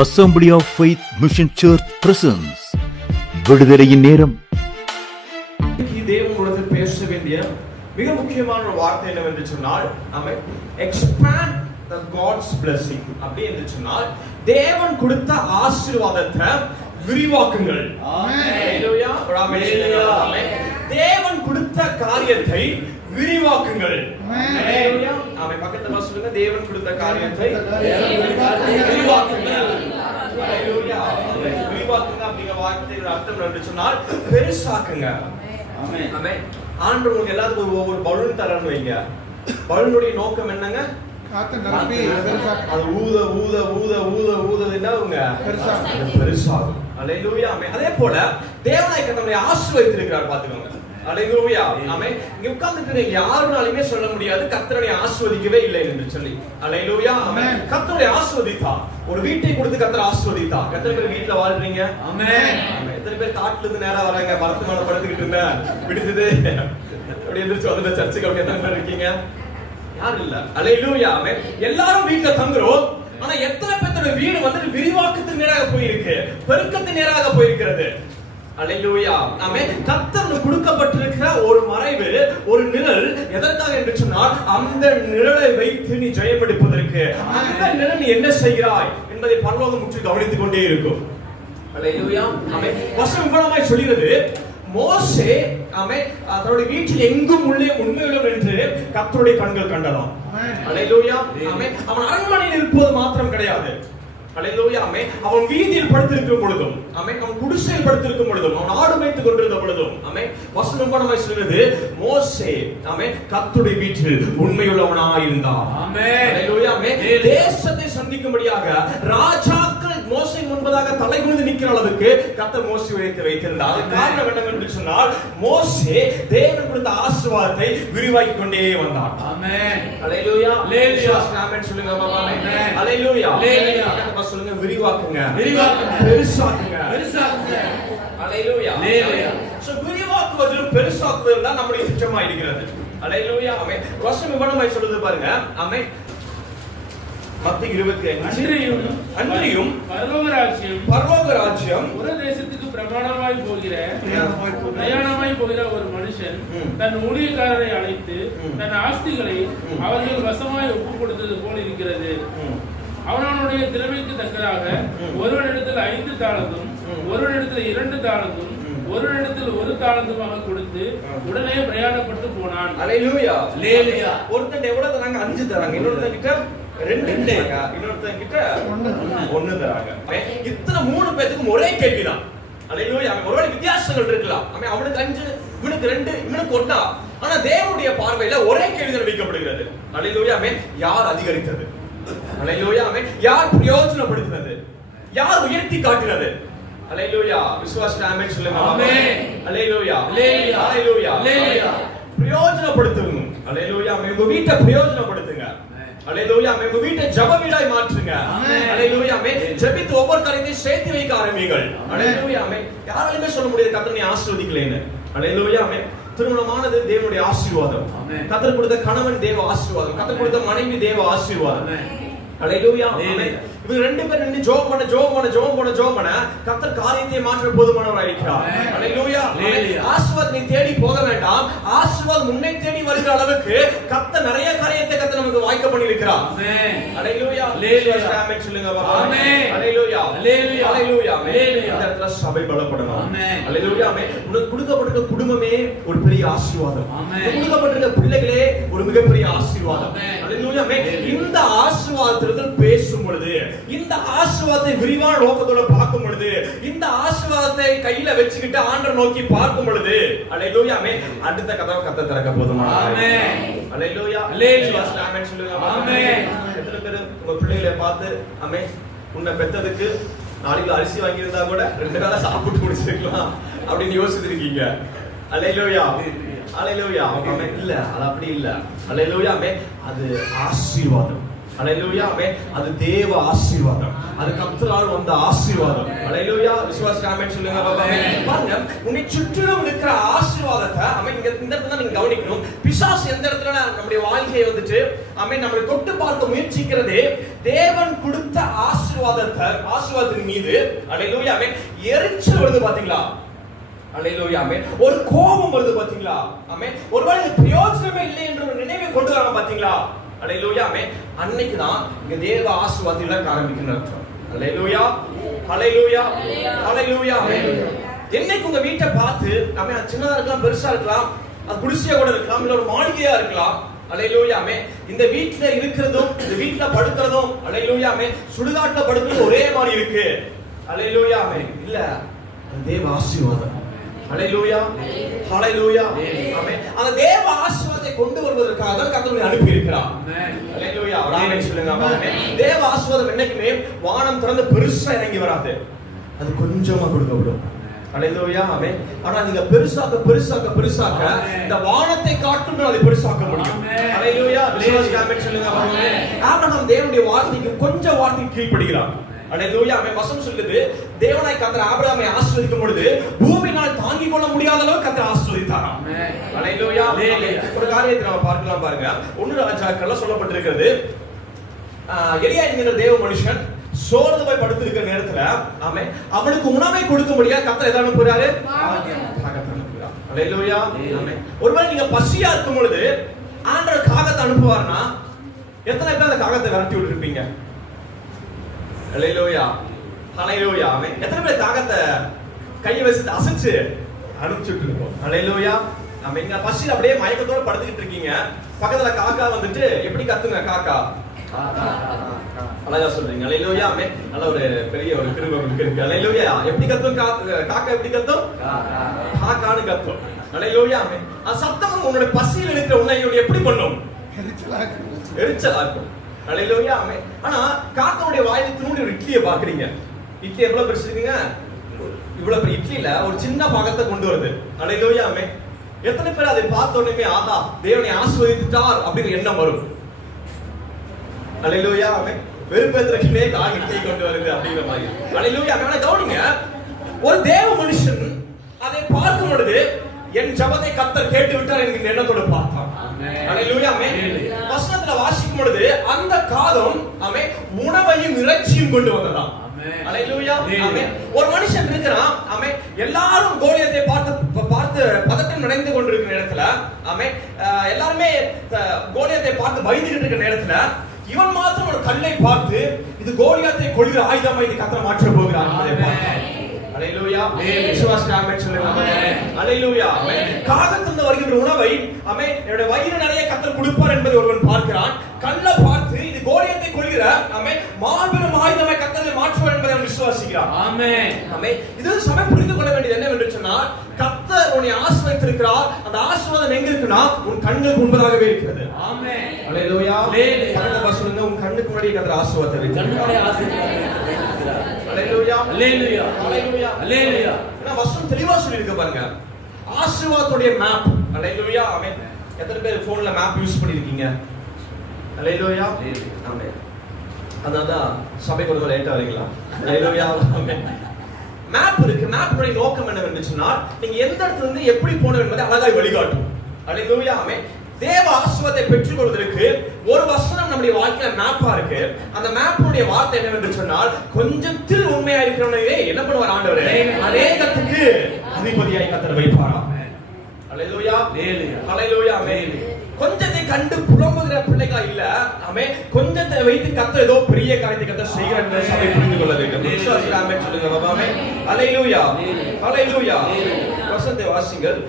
Assembly of Faith Mission Church presents விடுதலையின் நேரம். தேவனோடு பேச வேண்டிய மிக முக்கியமான ஒரு வார்த்தை என்னவென்று சொன்னால், நாம expand the God's blessing அப்படி என்று சொன்னால், தேவன் கொடுத்த ஆசீர்வாதத்தை விரிவாக்குங்கள். ஹalleluya. ஆமென். தேவன் கொடுத்த காரியத்தை விரிவாக்குங்கள். ஹalleluya. ஆமென். பக்கத்துல சொல்லுங்க, தேவன் கொடுத்த காரியத்தை விரிவாக்குங்கள். ஹalleluya. விரிவாக்குங்க அப்படிங்கிற வார்த்தையோட அர்த்தம் என்ன சொன்னால், பெருசாக்குங்க. ஆமென். ஆமென். ஆண்டவர் உங்களுக்கு எல்லாத்துக்கும் ஒவ்வொரு பலூன் தரன்னு வைங்க. பலூனுடைய நோக்கம் என்னங்க? காத்து நிரப்பி பெருசாக்க. அது ஊத ஊத ஊத ஊத ஊததுன்னா உங்க பெருசாகும். ஹalleluya. ஆமென். அதே போல தேவனாய் நம்மை ஆசீர்வதித்திருக்கிறார், பாத்துக்கோங்க. ஹalleluya. ஆமென். இங்க உட்கார்ந்துட்டு யாருனாலுமே சொல்ல முடியாது கர்த்தரை ஆசீர்வதிக்கவே இல்லை என்று சொல்லி. ஹalleluya. ஆமென். கர்த்தரை ஆசீர்வதித்தார். ஒரு வீட்டை கொடுத்து கர்த்தரை ஆசீர்வதித்தார். எத்தனை பேர் வீட்ல வாழ்றீங்க? ஆமென். எத்தனை பேர் காட்டுல இருந்து நேரா வராங்க? மரத்து மேல படுத்துக்கிட்டு இருந்தேன், விடுதது அப்படி எந்திரிச்சு வந்து சர்ச்சுக்கு அப்படி எத்தனை பேர் இருக்கீங்க? யாரும் இல்ல. ஹalleluya. ஆமென். எல்லாரும் வீட்ல தங்குறோம். ஆனா எத்தனை பேரோட வீடு வந்து விரிவாக்கத்துக்கு நேராக போயிருக்கு, பெருக்கத்துக்கு நேராக போயிருக்கிறது. ஹalleluya. ஆமென். கர்த்தருக்கு கொடுக்கப்பட்டிருக்கிற ஒரு மறைவு, ஒரு நிழல் எதற்காக என்று சொன்னால், அந்த நிழலை வைத்து நீ ஜெயம் எடுப்பதற்கு. அந்த நிழல் நீ என்ன செய்கிறாய் என்பதை பரலோகம் முற்றி கவனித்துக் கொண்டே இருக்கும். ஹalleluya. ஆமென். வசனம் இவ்வளவாய் சொல்கிறது, மோசே ஆமென் தன்னுடைய வீட்டில் எங்கும் உள்ளே உண்மையுள்ளவன் என்று கர்த்தருடைய கண்கள் கண்டதாம். ஹalleluya. ஆமென். அவன் அரண்மனையில் இருப்பது மாத்திரம் கிடையாது. ஹalleluya. ஆமென். அவன் வீதியில் படுத்திருக்கும் பொழுதும், ஆமென், அவன் குடிசையில் படுத்திருக்கும் பொழுதும், அவன் ஆடு மேய்த்துக் கொண்டிருந்த பொழுதும், ஆமென், வசனம் படமாய் சொல்கிறது, மோசே ஆமென் கர்த்தருடைய வீட்டில் உண்மையுள்ளவனாய் இருந்தான். ஆமென். ஹalleluya. ஆமென். தேசத்தை சந்திக்கும்படியாக ராஜாக்கள் மோசே முன்பதாக தலைகுனிந்து நிற்கிற அளவுக்கு கர்த்தர் மோசே வைத்திருந்தார். அது காரணம் என்னவென்று சொன்னால், மோசே தேவன் கொடுத்த ஆசீர்வாதத்தை விரிவாக்கிக் கொண்டே வந்தான். ஆமென். ஹalleluya. ஹalleluya. ஆமென் சொல்லுங்க பாப்பா. ஆமென். ஹalleluya. ஹalleluya. சொல்லுங்க, விரிவாக்குங்க, விரிவாக்குங்க, பெருசாக்குங்க, பெருசாக்குங்க. ஹalleluya. ஹalleluya. சோ விரிவாக்குவதிலும் பெருசாக்குவதிலும் தான் நம்முடைய திட்டமா இருக்கிறது. ஹalleluya. ஆமென். வசனம் இவ்வளவாய் சொல்லுது பாருங்க. ஆமென். மத்தேயு 25 அன்றியும் பரலோக ராஜ்யம் ஒரு தேசத்துக்கு பிரயாணமாய் போகிற ஒரு மனுஷன் தன் ஊழியக்காரரை அழைத்து தன் ஆஸ்திகளை அவர்கள் வசமாய் ஒப்புக் கொடுத்தது போல் இருக்கிறது. அவனுடைய திறமைக்கு தக்கதாக ஒருவனிடத்தில் 5 தாளந்தும், ஒருவனிடத்தில் 2 தாளந்தும், ஒருவனிடத்தில் 1 தாளந்துமாக கொடுத்து உடனே பிரயாணப்பட்டு போனான். ஹalleluya. ஹalleluya. ஒருத்தன் எவ்வளவு தராங்க? 5 தராங்க. இன்னொருத்தன் கிட்ட 2 தராங்க. இன்னொருத்தன் கிட்ட 1 தராங்க. இத்தனை 3 பேத்துக்கும் ஒரே கேள்விதான். ஹalleluya. ஒருவேளை வித்தியாசங்கள் இருக்கலாம். அவனுக்கு 5, இவனுக்கு 2, இவனுக்கு 1. ஆனா தேவனுடைய பார்வையில ஒரே கேள்விதான் வைக்கப்படுகிறது. ஹalleluya. யார் அதிகரித்தது? ஹalleluya. யார் பிரயோஜனப்படுத்தினது? யார் உயர்த்தி காட்டினது? ஹalleluya. விசுவாச ஆமென் சொல்லுங்க. ஆமென். ஹalleluya. ஹalleluya. ஹalleluya. பிரயோஜனப்படுத்துங்க. ஹalleluya. உங்க வீட்டை பிரயோஜனப்படுத்துங்க. ஹalleluya. உங்க வீட்டை ஜெப வீடாய் மாற்றுங்க. ஹalleluya. ஜெபித்து ஒவ்வொரு காரியத்தையும் சேர்த்து வைக்க ஆரம்பிங்கள். ஹalleluya. யாராலுமே சொல்ல முடியாது கர்த்தர் நீ ஆசீர்வதிக்கலைன்னு. ஹalleluya. திருமணமானது தேவனுடைய ஆசீர்வாதம். கர்த்தர் கொடுத்த கணவன் தேவ ஆசீர்வாதம். கர்த்தர் கொடுத்த மனைவி தேவ ஆசீர்வாதம். ஹalleluya. இவங்க 2 பேர் நின்னு ஜெபம் பண்ண கர்த்தர் காரியத்தை மாற்ற போதுமானவராய் இருக்கிறார். ஹalleluya. ஆசீர்வாதம் நீ தேடி போக வேண்டாம். ஆசீர்வாதம் உன்னை தேடி வருகிற அளவுக்கு கர்த்தர் நிறைய காரியத்தை கர்த்தர் நமக்கு வாய்க்க பண்ணி இருக்கிறார். ஆமென். ஹalleluya. ஆமென் சொல்லுங்க பாப்பா. ஆமென். ஹalleluya. ஹalleluya. இந்த இடத்துல சபை பலப்படணும். ஆமென். ஹalleluya. உனக்கு கொடுக்கப்பட்டிருக்கிற குடும்பமே ஒரு பெரிய ஆசீர்வாதம். ஆமென். கொடுக்கப்பட்டிருக்கிற பிள்ளைகளே ஒரு மிகப்பெரிய ஆசீர்வாதம். ஹalleluya. இந்த ஆசீர்வாதத்திலிருந்து பேசும் பொழுது, இந்த ஆசீர்வாதத்தை விரிவான நோக்கத்தோட பார்க்கும் பொழுது, இந்த ஆசீர்வாதத்தை கையில வச்சுக்கிட்டு ஆண்டவர் நோக்கி பார்க்கும் பொழுது, ஹalleluya. அடுத்த கதவை கர்த்தர் திறக்க போதுமானவர். ஆமென். ஹalleluya. ஹalleluya. ஆமென் சொல்லுங்க. ஆமென். எத்தனை பேர் உங்க பிள்ளைகளை பார்த்து, ஆமென், உன்னை பெத்ததுக்கு 4 கிலோ அரிசி வாங்கி இருந்தா கூட 2 நாளா சாப்பிட்டு முடிச்சிருக்கலாம் அப்படின்னு யோசிச்சிட்டு இருக்கீங்க. ஹalleluya. ஹalleluya. ஆமென். இல்ல, அது அப்படி இல்ல. ஹalleluya. அது ஆசீர்வாதம். அல்லேலூயா ஆமென். அது தேவ ஆசீர்வாதம், அது கர்த்தரால் வந்த ஆசீர்வாதம். அல்லேலூயா. விசுவாசி ஆமென் சொல்லுங்க பாபாவே. பாருங்க, உன்னை சுற்றிலும் இருக்கிற ஆசீர்வாதத்தை ஆமென் இங்க இந்த இடத்துல நீங்க கவனிக்கணும். பிசாசு எந்த இடத்துல நம்முடைய வாழ்க்கையை வந்துட்டு ஆமென் நம்மளை தொட்டு பார்க்க முயற்சிக்கிறதே தேவன் கொடுத்த ஆசீர்வாதத்தின் மீது அல்லேலூயா ஆமென் எரிச்சல் வருது பாத்தீங்களா? அல்லேலூயா ஆமென். ஒரு கோபம் வருது பாத்தீங்களா? ஆமென். ஒருவேளை பிரயோஜனமே இல்லை என்ற ஒரு நினைவை கொண்டு வராங்க பாத்தீங்களா? அல்லேலூயா ஆமென். அன்னைக்கு தான் இங்க தேவ ஆசீர்வாதத்தை விளக்க ஆரம்பிக்கணும் அர்த்தம். அல்லேலூயா அல்லேலூயா அல்லேலூயா ஆமென். என்னைக்கு உங்க வீட்டை பார்த்து ஆமென் சின்னதா இருக்கலாம் பெருசா இருக்கலாம், அது குடிசையா கூட இருக்கலாம், இல்ல ஒரு மாளிகையா இருக்கலாம். அல்லேலூயா ஆமென். இந்த வீட்ல இருக்கிறதும் இந்த வீட்ல படுக்கிறதும் அல்லேலூயா ஆமென் சுடுகாட்டுல படுக்கிறது ஒரே மாதிரி இருக்கு. அல்லேலூயா ஆமென். இல்ல, அது தேவ ஆசீர்வாதம். ஹல்லேலூயா ஹல்லேலூயா ஆமென். அந்த தேவ ஆசீர்வாதத்தை கொண்டு வருவதற்காக தான் கர்த்தர் அனுப்பி இருக்கிறார். ஹல்லேலூயா ஆமென் சொல்லுங்க ஆமென். தேவ ஆசீர்வாதம் என்னைக்குமே வானம் திறந்து பெருசா இறங்கி வராது, அது கொஞ்சமா கொடுக்கப்படும். ஹல்லேலூயா ஆமென். ஆனா நீங்க பெருசாக்க இந்த வானத்தை காட்டும் அதை பெருசாக்க முடியும். ஹல்லேலூயா விசுவாசி ஆமென் சொல்லுங்க ஆமென். ஆபிரகாம் தேவனுடைய வார்த்தைக்கு கொஞ்சம் வார்த்தைக்கு கீழ்ப்படிகிறார். அல்லேலூயா ஆமென். வசனம் சொல்லுது, தேவனாய் கர்த்தர் ஆபிரகாமை ஆசீர்வதிக்கும் பொழுது பூமியினால் தாங்கிக் கொள்ள முடியாத அளவுக்கு கர்த்தர் ஆசீர்வதித்தாராம். அல்லேலூயா ஆமென். ஒரு காரியத்தை நாம பார்க்கலாம் பாருங்க. 1 ராஜாக்கள்ல சொல்லப்பட்டிருக்கிறது, எலியா என்கிற தேவ மனுஷன் சோர்ந்து போய் படுத்திருக்கிற நேரத்துல ஆமென் அவனுக்கு உணவை கொடுக்க முடியாது கர்த்தர் எதை அனுப்புறாரு? காகத்தை அனுப்புறார். அல்லேலூயா ஆமென். ஒருவேளை நீங்க பசியா இருக்கும் பொழுது ஆண்டவர் காகத்தை அனுப்புவார்னா எத்தனை பேர் அந்த காகத்தை விரட்டி விட்டுருப்பீங்க? அல்லேலூயா ஹல்லேலூயா ஆமென். எத்தனை பேர் காகத்தை கையை வச்சு அசைச்சு அனுப்பிச்சுட்டு இருக்கோம்? அல்லேலூயா ஆமென். நீங்க பசியில அப்படியே மயக்கத்தோட படுத்துக்கிட்டு இருக்கீங்க, பக்கத்துல காக்கா வந்துட்டு எப்படி கத்துங்க? காக்கா அழகா சொல்றீங்க. அல்லேலூயா ஆமென். நல்ல ஒரு பெரிய ஒரு கிருபை இருக்கு. அல்லேலூயா. எப்படி கத்தும்? காக்கா எப்படி கத்தும்? காக்கான்னு கத்தும். அல்லேலூயா ஆமென். அந்த சத்தம் உன்னோட பசியில் இருக்கிற உன்னை எப்படி பண்ணும்? எரிச்சலாக்கும். அல்லேலூயா ஆமென். ஆனா காக்காவுடைய வாயில தூண்டி ஒரு இட்லியை பாக்குறீங்க. இட்லி எவ்வளவு பெருசு இருக்குங்க? இவ்வளவு பெரிய இட்லியில ஒரு சின்ன பாகத்தை கொண்டு வருது. அல்லேலூயா ஆமென். எத்தனை பேர் அதை பார்த்த உடனே ஆஹா தேவனை ஆசீர்வதித்தார் அப்படிங்கிற எண்ணம் வரும்? அல்லேலூயா ஆமென். வெறுப்பேத்துறதுக்கே இட்லியை கொண்டு வருது அப்படிங்கிற மாதிரி. அல்லேலூயா ஆமென். கவனிங்க, ஒரு தேவ மனுஷன் அதை பார்க்கும் பொழுது என் ஜெபத்தை கர்த்தர் கேட்டு விட்டார் என்கிற எண்ணத்தோட பார்த்தான். அல்லேலூயா ஆமென். வசனத்துல வாசிக்கும் பொழுது அந்த காகம் ஆமென் உணவையும் இறைச்சியும் கொண்டு வந்ததாம். அல்லேலூயா ஆமென். ஒரு மனுஷன் இருக்கிறான் ஆமென், எல்லாரும் கோலியத்தை பார்த்து பதட்டம் அடைந்து கொண்டிருக்கிற நேரத்துல ஆமென் எல்லாருமே கோலியத்தை பார்த்து பயந்துகிட்டு இருக்கிற நேரத்துல இவன் மாத்திரம் ஒரு கல்லை பார்த்து இது கோலியாத்தை கொல்கிற ஆயுதமா இது கர்த்தர் மாற்ற போகிறார் என்பதை பார்த்தான். அல்லேலூயா விசுவாசி ஆமென் சொல்லுங்க ஆமென். அல்லேலூயா ஆமென். காகத்திலிருந்து வருகிற உணவை ஆமென் என்னோட வயிறு நிறைய கர்த்தர் கொடுப்பார் என்பதை ஒருவன் பார்க்கிறான். கல்லை பார்த்து இது கோலியாத்தை கொல்கிற ஆமென் மாபெரும் ஆயுதமா கர்த்தர் மாற்றுவார் என்பதை அவன் விசுவாசிக்கிறான். ஆமென் ஆமென். இது சபை புரிந்து கொள்ள வேண்டியது என்னவென்று சொன்னால் கர்த்தர் உன்னை ஆசீர்வதித்திருக்கிறார். அந்த ஆசீர்வாதம் எங்க இருக்குன்னா உன் கண்ணுக்கு முன்பதாகவே இருக்கிறது. ஆமென் அல்லேலூயா. பக்கத்துல சொல்லுங்க, உன் கண்ணுக்கு முன்னாடி கர்த்தர் ஆசீர்வாதத்தை வைத்திருக்கிறார். அல்லேலூயா அல்லேலூயா அல்லேலூயா அல்லேலூயா. நான் வசனம் தெளிவா சொல்லிருக்க பாருங்க, ஆசீர்வாதத்துடைய மேப். அல்லேலூயா ஆமென். எத்தனை பேர் போன்ல மேப் யூஸ் பண்ணிருக்கீங்க? அல்லேலூயா ஆமென். அதான் சபைக்கு ஒரு லேட்டா வரீங்களா? அல்லேலூயா ஆமென். மேப் இருக்கு. மேப்புடைய நோக்கம் என்னவென்று சொன்னால் நீங்க எந்த இடத்துல இருந்து எப்படி போகணும் என்பதை அழகாய் வழிகாட்டும். அல்லேலூயா ஆமென். தேவ ஆசீர்வாதத்தை பெற்றுக் கொள்வதற்கு ஒரு வசனம் நம்முடைய வாழ்க்கையில மேப்பா இருக்கு. அந்த மேப்புடைய வார்த்தை என்னவென்று சொன்னால் கொஞ்சத்தில் உண்மையா இருக்கிறவனே என்ன பண்ணுவார் ஆண்டவர்? அநேகத்துக்கு அதிபதியாய் கர்த்தர் வைப்பாராம். அல்லேலூயா அல்லேலூயா ஆமென். கொஞ்சத்தை கண்டு புலம்புகிற பிள்ளைகளா இல்ல ஆமென். கொஞ்சத்தை வைத்து கர்த்தர் ஏதோ பெரிய காரியத்தை கர்த்தர் செய்கிறார் என்பதை சபை புரிந்து கொள்ள வேண்டும். விசுவாசி ஆமென் சொல்லுங்க பாபா ஆமென். அல்லேலூயா அல்லேலூயா. வசனத்தை வாசிங்கள்.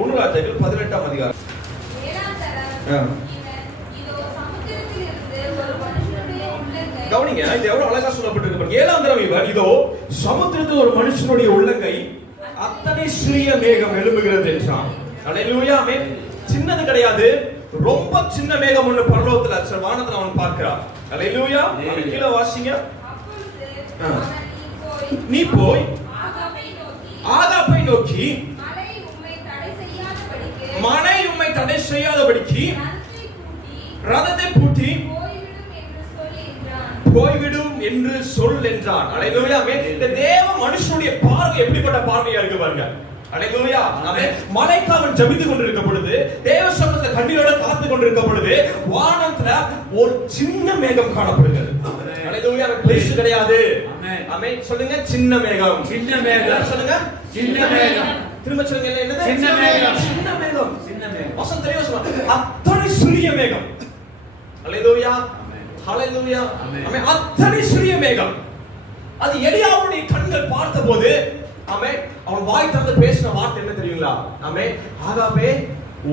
1 ராஜாக்கள் 18ஆம் அதிகாரம். கவனிங்க, இது எவ்வளவு அழகா சொல்லப்பட்டிருக்கு. 7ஆம் தரம் இவன் இதோ சமுத்திரத்தில் ஒரு மனுஷனுடைய உள்ளங்கை அத்தனை சிறிய மேகம் எழும்புகிறது என்றான். அல்லேலூயா ஆமென். சின்னது கிடையாது, ரொம்ப சின்ன மேகம் ஒன்று பரலோகத்துல வானத்துல அவன் பார்க்கிறான். அல்லேலூயா. கீழ வாசிங்க. நீ போய் ஆகாபை நோக்கி மழை உம்மை தடை செய்யாதபடிக்கு ரதத்தை பூட்டி போய்விடும் என்று சொல் என்றான். அல்லேலூயா. இந்த தேவ மனுஷனுடைய பார்வை எப்படிப்பட்ட பார்வையா இருக்கு பாருங்க. அல்லேலூயா. ஆமென். மலைக்கு அவன் ஜெபித்து கொண்டிருக்கும் பொழுது, தேவ சமூகத்துல கண்ணீரோட காத்து கொண்டிருக்கும் பொழுது, வானத்துல ஒரு சின்ன மேகம் காணப்படுகிறது. அல்லேலூயா. பெருசு கிடையாது. ஆமென். ஆமென். சொல்லுங்க, சின்ன மேகம். சின்ன மேகம். சொல்லுங்க, சின்ன மேகம். திரும்ப சொல்லுங்க, என்னது? சின்ன மேகம். சின்ன மேகம். சின்ன மேகம். வசனம் தெளிவா சொல்லுங்க. அத்தனை சிறிய மேகம். அல்லேலூயா. ஹalleluya. ஆமென். அத்தனை சிறிய மேகம். அது எலியாவுடைய கண்கள் பார்த்தபோது, ஆமென், அவன் வாய் திறந்து பேசின வார்த்தை என்ன தெரியுங்களா? ஆமென். ஆகாபே,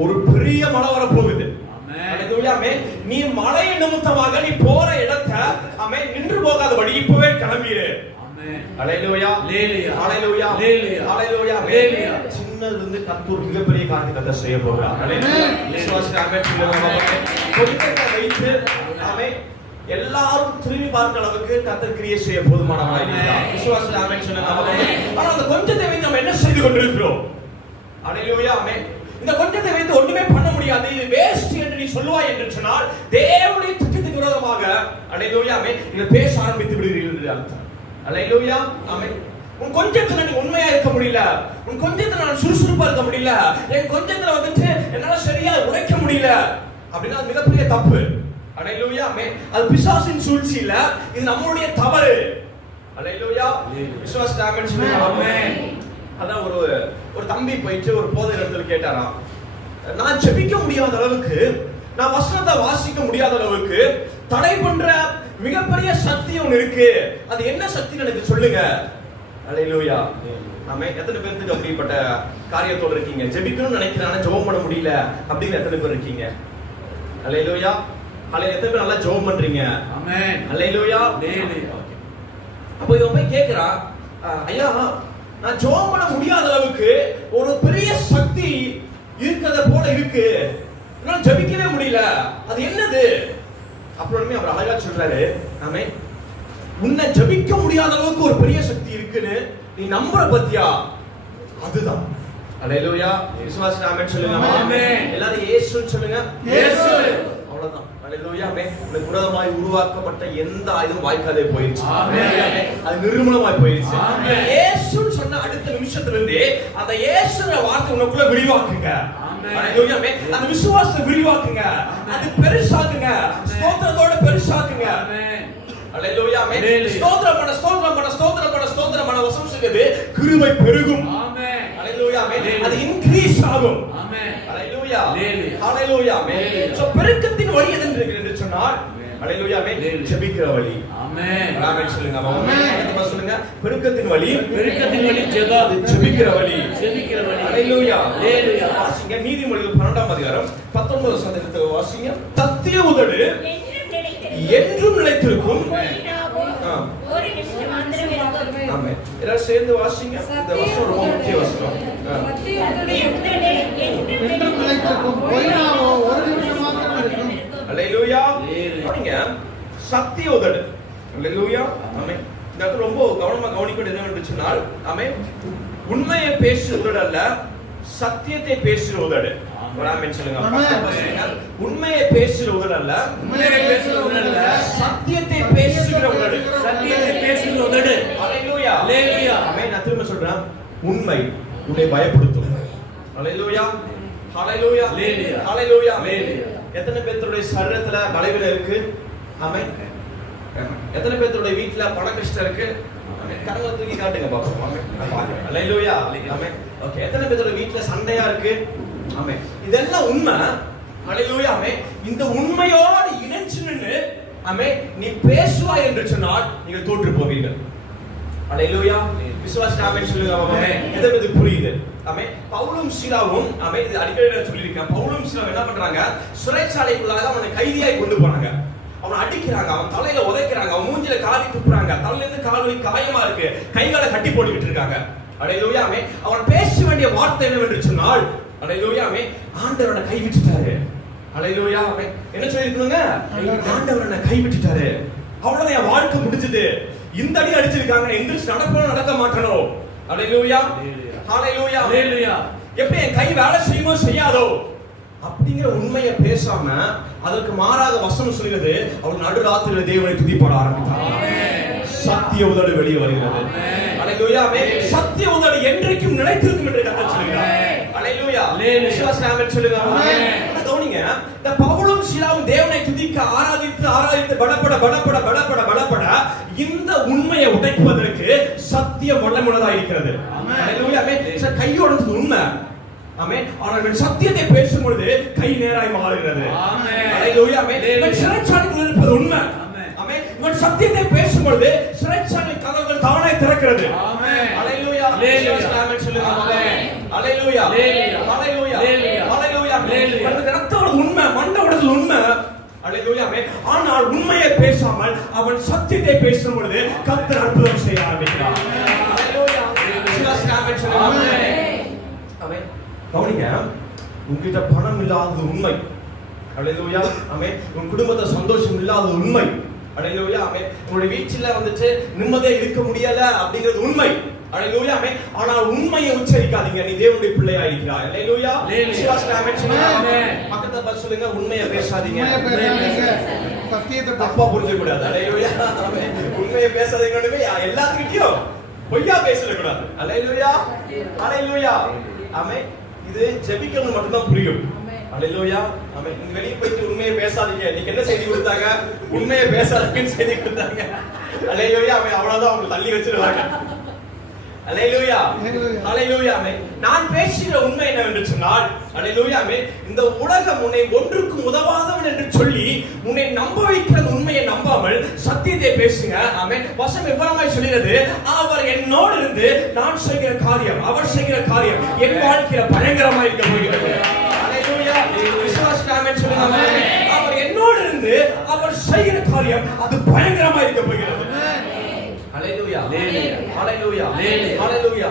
ஒரு பெரிய மழை வர போகுது. ஆமென். ஹalleluya. ஆமென். நீ மழை நிமித்தமாக நீ போற இடத்தை, ஆமென், நின்று போகாதபடி இப்பவே கிளம்பிரு. ஆமென். ஹalleluya. ஹalleluya. ஹalleluya. ஹalleluya. ஹalleluya. சின்னதுல இருந்து கர்த்தர் மிகப்பெரிய காரியத்தை செய்ய போறார். ஹalleluya. விசுவாசிக்க ஆமென் சொல்லுங்க. கொஞ்சத்தை வைத்து, ஆமென், எல்லாரும் திரும்பி பார்க்கிற அளவுக்கு கர்த்தர் கிரியை செய்ய போதுமானவராய் இருக்கிறார். விசுவாசிக்க ஆமென் சொல்லுங்க. ஆனா அந்த கொஞ்சத்தை வைத்து நம்ம என்ன செய்து கொண்டிருக்கிறோம்? ஹalleluya. ஆமென். இந்த கொஞ்சத்தை வைத்து ஒண்ணுமே பண்ண முடியாது, இது வேஸ்ட் என்று நீ சொல்லுவாய் என்று சொன்னால், தேவனுடைய திட்டத்துக்கு விரோதமாக, ஹalleluya, ஆமென், நீ பேச ஆரம்பித்து விடுகிறீர்கள் என்று அர்த்தம். ஹalleluya. ஆமென். உன் கொஞ்சத்துல நீ உண்மையா இருக்க முடியல, உன் கொஞ்சத்துல நான் சுறுசுறுப்பா இருக்க முடியல, என் கொஞ்சத்துல வந்துட்டு என்னால சரியா உழைக்க முடியல அப்படின்னா அது மிகப்பெரிய தப்பு. ஹalleluya. ஆமென். அது பிசாசின் சூழ்ச்சி இல்ல, இது நம்மளுடைய தவறு. ஹalleluya. விசுவாசிக்க ஆமென் சொல்லுங்க. ஆமென். அதான் ஒரு தம்பி போயிட்டு ஒரு போதகர் இடத்துல கேட்டாராம், நான் ஜெபிக்க முடியாத அளவுக்கு, நான் வசனத்தை வாசிக்க முடியாத அளவுக்கு தடை பண்ற மிகப்பெரிய சக்தி ஒன்று இருக்கு, அது என்ன சக்தின்னு எனக்கு சொல்லுங்க. ஹalleluya. ஆமென். எத்தனை பேருக்கு அப்படிப்பட்ட காரியத்தோட இருக்கீங்க? ஜெபிக்கணும்னு நினைக்கிறானே ஜெபம் பண்ண முடியல அப்படின்னு எத்தனை பேர் இருக்கீங்க? ஹalleluya. ஹalleluya. எத்தனை பேர் நல்லா ஜெபம் பண்றீங்க? ஆமென். ஹalleluya. அப்போ இவன் போய் கேக்குறான், ஐயா, நான் ஜெபம் பண்ண முடியாத அளவுக்கு ஒரு பெரிய சக்தி இருக்கிறத போல இருக்கு, நான் ஜெபிக்கவே முடியல, அது என்னது? அப்புறமே அவர் அழகா சொல்றாரு, ஆமென், உன்னை ஜெபிக்க முடியாத அளவுக்கு ஒரு பெரிய சக்தி இருக்குன்னு நீ நம்புற பத்தியா, அதுதான். ஹalleluya. விசுவாசிக்க ஆமென் சொல்லுங்க. ஆமென். எல்லாரும் இயேசுன்னு சொல்லுங்க. இயேசு. அவ்வளவுதான். ஹalleluya. ஆமென். உங்களுக்கு விரோதமாய் உருவாக்கப்பட்ட எந்த ஆயுதம் வாய்க்காதே போயிடுச்சு. ஆமென். அது நிர்மூலமாய் போயிடுச்சு. ஆமென். இயேசுன்னு சொன்ன அடுத்த நிமிஷத்துல இருந்து அந்த இயேசுங்கிற வார்த்தை உனக்குள்ள விரிவாக்குங்க. ஆமென். ஹalleluya. ஆமென். அந்த விசுவாசத்தை விரிவாக்குங்க, அது பெருசாக்குங்க, ஸ்தோத்திரத்தோட பெருசாக்குங்க. ஆமென். ஹalleluya. ஆமென். ஸ்தோத்திரம் பண்ண வசனம் சொல்லுது, கிருபை பெருகும். ஆமென். ஹalleluya. ஆமென். அது இன்கிரீஸ் ஆகும். ஆமென். ஹalleluya. ஹalleluya. ஆமென். சோ பெருக்கத்தின் வழி எது என்று சொன்னால், ஹalleluya, ஆமென், ஜெபிக்கிற வழி. ஆமென். ஆமென் சொல்லுங்க. ஆமென். என்ன சொல்லுங்க? பெருக்கத்தின் வழி ஜெபிக்கிற வழி. ஹalleluya. வாசிங்க நீதிமொழிகள் 12ஆம் அதிகாரம் 19 வசனத்தை வாசிங்க. தத்திய உதடு என்றும் நிலைத்திருக்கும். ஆமென். எல்லாரும் சேர்ந்து வாசிங்க. இந்த வசனம் ரொம்ப முக்கிய வசனம். என்றும் நிலைத்திருக்கும், பொய்னாவோ ஒரு நிமிஷம் மாத்திரம் இருக்கும். ஹalleluya. பாருங்க, சத்திய உதடு. ஹalleluya. ஆமென். இந்த இடத்துல ரொம்ப கவனமா கவனிக்க வேண்டியது என்னன்னு சொன்னால், ஆமென், உண்மையை பேசுற உதடு அல்ல, சத்தியத்தை பேசுற உதடு. ஆமென் சொல்லுங்க. உண்மையை பேசுற உதடு அல்ல, சத்தியத்தை பேசுகிற உதடு. ஹalleluya. ஆமென். நான் திரும்ப சொல்றேன், உண்மை உன்னை பயப்படுத்தும். ஹalleluya. ஹalleluya. ஹalleluya. எத்தனை பேருடைய சரீரத்துல பலவீனம் இருக்கு? ஆமென். எத்தனை பேருடைய வீட்ல பண கஷ்டம் இருக்கு? கரங்களை தூக்கி காட்டுங்க பாப்போம். ஆமென். ஹalleluya. ஆமென். ஓகே. எத்தனை பேருடைய வீட்ல சண்டையா இருக்கு? ஆமென். இதெல்லாம் உண்மை. ஹalleluya. ஆமென். இந்த உண்மையோடு இணைச்சு நின்னு, ஆமென், நீ பேசுவாய் என்று சொன்னால் நீங்கள் தோற்று போவீர்கள். ஹalleluya. விசுவாசிக்க ஆமென் சொல்லுங்க. ஆமென். எது புரியுது? ஆமென். பவுலும் சீலாவும், ஆமென், இது அடிக்கடி நான் சொல்லியிருக்கேன், பவுலும் சீலாவும் என்ன பண்றாங்க? சிறைச்சாலைக்குள்ளாக அவனை கைதியாய் கொண்டு போறாங்க. அவனை அடிக்கிறாங்க, அவன் தலையில உதைக்கிறாங்க, அவன் மூஞ்சில காரி துப்புறாங்க, தலையில இருந்து கால் வலி காயமா இருக்கு, கைகாலை கட்டி போட்டுக்கிட்டு இருக்காங்க. ஹalleluya. ஆமென். அவன் பேச வேண்டிய வார்த்தை என்னவென்று சொன்னால், ஹalleluya, ஆமென், ஆண்டவரை கை விட்டுட்டாரு. ஹalleluya. ஆமென். என்ன சொல்லிருக்கணுங்க? ஆண்டவரை கை விட்டுட்டாரு, அவ்வளவுதான், என் வாழ்க்கை முடிஞ்சது. இந்த அடி அடிச்சிருக்காங்க, எந்திரிச்சு நடக்கணும், நடக்க மாட்டணும். ஹalleluya. ஹalleluya. எப்படி என் கை வேலை செய்யுமோ செய்யாதோ, அப்படிங்கிற உண்மையை பேசாம அதற்கு மாறாக வசனம் சொல்கிறது அவர் நடுராத்திரியில தேவனை துதிப்பாட ஆரம்பித்தார். சத்திய உதடு வெளியே வருகிறது. அல்லேலூயா. சத்திய உதடு என்றைக்கும் நிலைத்திருக்கும் என்று கர்த்தர் சொல்கிறார். அல்லேலூயா. விசுவாசம் சொல்லுங்க. கவனிங்க, இந்த பவுலும் சீலாவும் தேவனை துதிக்க ஆராதித்து படப்பட இந்த உண்மையை உடைப்பதற்கு சத்தியம் வல்லமுள்ளதா இருக்கிறது. அல்லேலூயா. கையோடது உண்மை. ஆமென். ஆனால் சத்தியத்தை பேசும் பொழுது கை நேராய் மாறுகிறது. அல்லேலூயா. சிறைச்சாலையில் இருப்பது உண்மை. ஆமென். இவன் சத்தியத்தை பேசும் பொழுது சிறைச்சாலை கதவுகள் தானே திறக்கிறது. அல்லேலூயா. ஆமென் சொல்லுங்க. அல்லேலூயா. அல்லேலூயா. அல்லேலூயா. ரத்தோட உண்மை, மண்டோட உண்மை. அல்லேலூயா. ஆனால் உண்மையை பேசாமல் அவன் சத்தியத்தை பேசும் பொழுது கர்த்தர் அற்புதம் செய்ய ஆரம்பிக்கிறார். அல்லேலூயா. ஆமென் சொல்லுங்க. ஆமென். கவனிங்க, உன்கிட்ட பணம் இல்லாதது உண்மை. அல்லேலூயா. ஆமென். உன் குடும்பத்துல சந்தோஷம் இல்லாதது உண்மை. அல்லேலூயா. ஆமென். உங்களுடைய வீட்ல வந்துட்டு நிம்மதியா இருக்க முடியல அப்படிங்கிறது உண்மை. அல்லேலூயா. ஆமென். ஆனால் உண்மையை உச்சரிக்காதீங்க, நீ தேவனுடைய பிள்ளையா இருக்கிறாய். அல்லேலூயா. விசுவாசம். ஆமென் சொல்லுங்க. பக்கத்துல பார்த்து சொல்லுங்க, உண்மையை பேசாதீங்க. சத்தியத்தை தப்பா புரிஞ்சுக்க கூடாது. அல்லேலூயா. ஆமென். உண்மையை பேசாதீங்கன்னு எல்லாத்துக்கிட்டையும் பொய்யா பேசல கூடாது. அல்லேலூயா. அல்லேலூயா. ஆமென். இது ஜெபிக்கணும் மட்டும்தான் புரியும். அல்லேலூயா. ஆமென். நீங்க வெளிய போயிட்டு உண்மையை பேசாதீங்க. நீங்க என்ன செய்தி கொடுத்தாங்க? உண்மையை பேசாதீங்கன்னு செய்தி கொடுத்தாங்க. அல்லேலூயா. ஆமென். அவ்வளவுதான் அவங்க தள்ளி வச்சிருவாங்க. அல்லேலூயா. அல்லேலூயா. ஆமென். நான் பேசுகிற உண்மை என்னவென்று சொன்னால், அல்லேலூயா, ஆமென், இந்த உலகம் உன்னை ஒன்றுக்கும் உதவாதவன் என்று சொல்லி உன்னை நம்ப வைக்கிற உண்மையை நம்பாமல் சத்தியத்தை பேசுங்க. ஆமென். வசனம் விவரமாய் சொல்கிறது, அவர் என்னோடு இருந்து நான் செய்கிற காரியம், அவர் செய்கிற காரியம் என் வாழ்க்கையில பயங்கரமாய் இருக்க போகிறது. அல்லேலூயா. விசுவாசம். ஆமென் சொல்லுங்க. அவர் என்னோடு இருந்து அவர் செய்கிற காரியம் அது பயங்கரமாய் இருக்க போகிறது. அல்லேலூயா. அல்லேலூயா. அல்லேலூயா.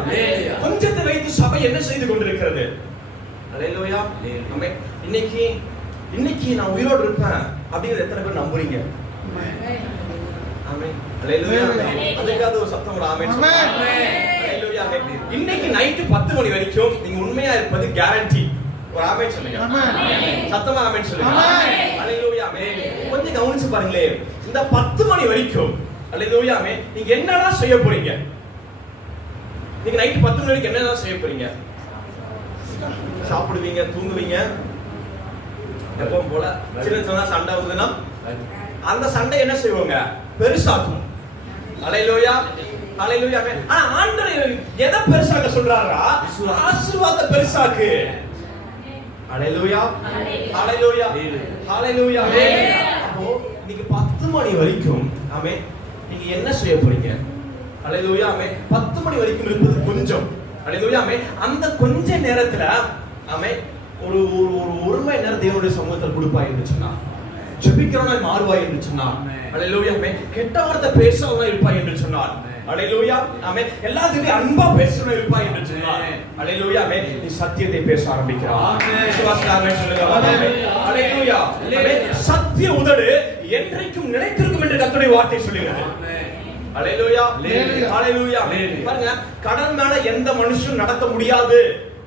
கொஞ்சத்தை வைத்து சபை என்ன செய்து கொண்டிருக்கிறது? அல்லேலூயா. ஆமென். இன்னைக்கு நான் உயிரோடு இருப்பேன் அப்படிங்கறது எத்தனை பேர் நம்புறீங்க? ஆமென். அல்லேலூயா. அதுக்காக ஒரு சத்தம் ஒரு ஆமென் சொல்லுங்க. அல்லேலூயா. இன்னைக்கு நைட் 10 மணி வரைக்கும் நீங்க உண்மையா இருப்பது கேரண்டி. ஒரு ஆமென் சொல்லுங்க. சத்தமா ஆமென் சொல்லுங்க. அல்லேலூயா. கொஞ்சம் கவனிச்சு பாருங்களே, இந்த 10 மணி வரைக்கும் அல்லேலூயா, நீங்க என்னடா செய்ய போறீங்க? நீங்க நைட் 10 மணி வரைக்கும் என்னடா செய்ய போறீங்க? சாப்பிடுவீங்க, தூங்குவீங்க. எப்பவும் போல சின்ன சண்டை வருதுன்னா அந்த சண்டை என்ன செய்வாங்க? பெருசாக்கும். அல்லேலூயா. அல்லேலூயா. ஆனா ஆண்டவர் எதை பெருசாக்க சொல்றாரா? ஆசீர்வாதத்தை பெருசாக்கு. அல்லேலூயா. அல்லேலூயா. அல்லேலூயா. அப்போ நீங்க 10 மணி வரைக்கும் ஆமென் நீங்க என்ன செய்ய போறீங்க? அல்லேலூயா. ஆமென். 10 மணி வரைக்கும் இருப்பது கொஞ்சம். அல்லேலூயா. ஆமென். அந்த கொஞ்ச நேரத்துல ஆமென் ஒரு ஒரு மணி நேரம் தேவனுடைய சமூகத்தில் கொடுப்பாய் என்று சொன்னார். ஜெபிக்கிறவனாய் மாறுவாய் என்று சொன்னார். அல்லேலூயா. ஆமென். கெட்ட வார்த்தை பேசாதவனாய் இருப்பாய் என்று சொன்னார். அல்லேலூயா. ஆமென். எல்லாத்துக்கும் அன்பா பேசுறவனாய் இருப்பாய் என்று சொன்னார். அல்லேலூயா. ஆமென். நீ சத்தியத்தை பேச ஆரம்பிக்கிறாய். விசுவாசம். ஆமென் சொல்லுங்க. அல்லேலூயா. ஆமென். சத்திய உதடு என்றைக்கும் நிலைத்திருக்கும் என்று கர்த்தருடைய வார்த்தை சொல்லுகிறது. அல்லேலூயா. அல்லேலூயா. பாருங்க, கடன் மேல எந்த மனுஷனும் நடக்க முடியாது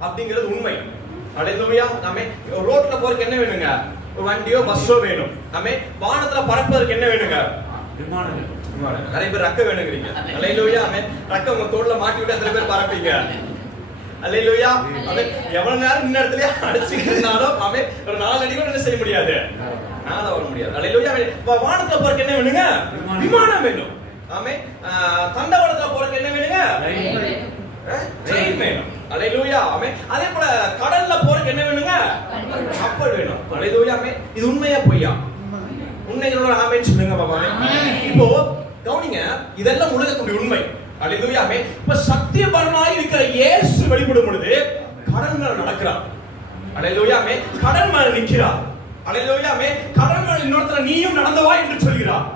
அப்படிங்கிறது உண்மை. அல்லேலூயா. நாமே ரோட்ல போறதுக்கு என்ன வேணுங்க? ஒரு வண்டியோ பஸ்ஸோ வேணும். நாமே வானத்துல பறப்பதற்கு என்ன வேணுங்க? விமானம். நிறைய பேர் ரக்க வேணுங்கிறீங்க. அல்லேலூயா. ஆமென். ரக்க உங்க தோள்ல மாட்டி விட்டு அத்தனை பேர் பறப்பீங்க. அல்லேலூயா. ஆமென். எவ்வளவு நேரம் இந்த இடத்துல அடிச்சுக்கிட்டாலும் ஆமென் ஒரு 4 அடி கூட என்ன செய்ய முடியாது? நாள வர முடியாது. அல்லேலூயா. வானத்துல போறதுக்கு என்ன வேணுங்க? விமானம் வேணும். ஆமென். தண்டவாளத்துல போறதுக்கு என்ன வேணுங்க? ட்ரெயின் வேணும். அல்லேலூயா. ஆமென். அதே போல கடல்ல போறதுக்கு என்ன வேணுங்க? கப்பல் வேணும். அல்லேலூயா. ஆமென். இது உண்மையா பொய்யா? உண்மைகளோட ஆமென் சொல்லுங்க பாபா. இப்போ கவனிங்க, இதெல்லாம் உலகத்துடைய உண்மை. அல்லேலூயா. ஆமென். இப்ப சத்தியபரமாய் இருக்கிற இயேசு வெளிப்படும் பொழுது கடல் மேல நடக்கிறார். அல்லேலூயா. ஆமென். கடல் மேல நிக்கிறார். அல்லேலூயா. ஆமென். கடல் மேல இன்னொருத்தர நீயும் நடந்து வா என்று சொல்கிறார்.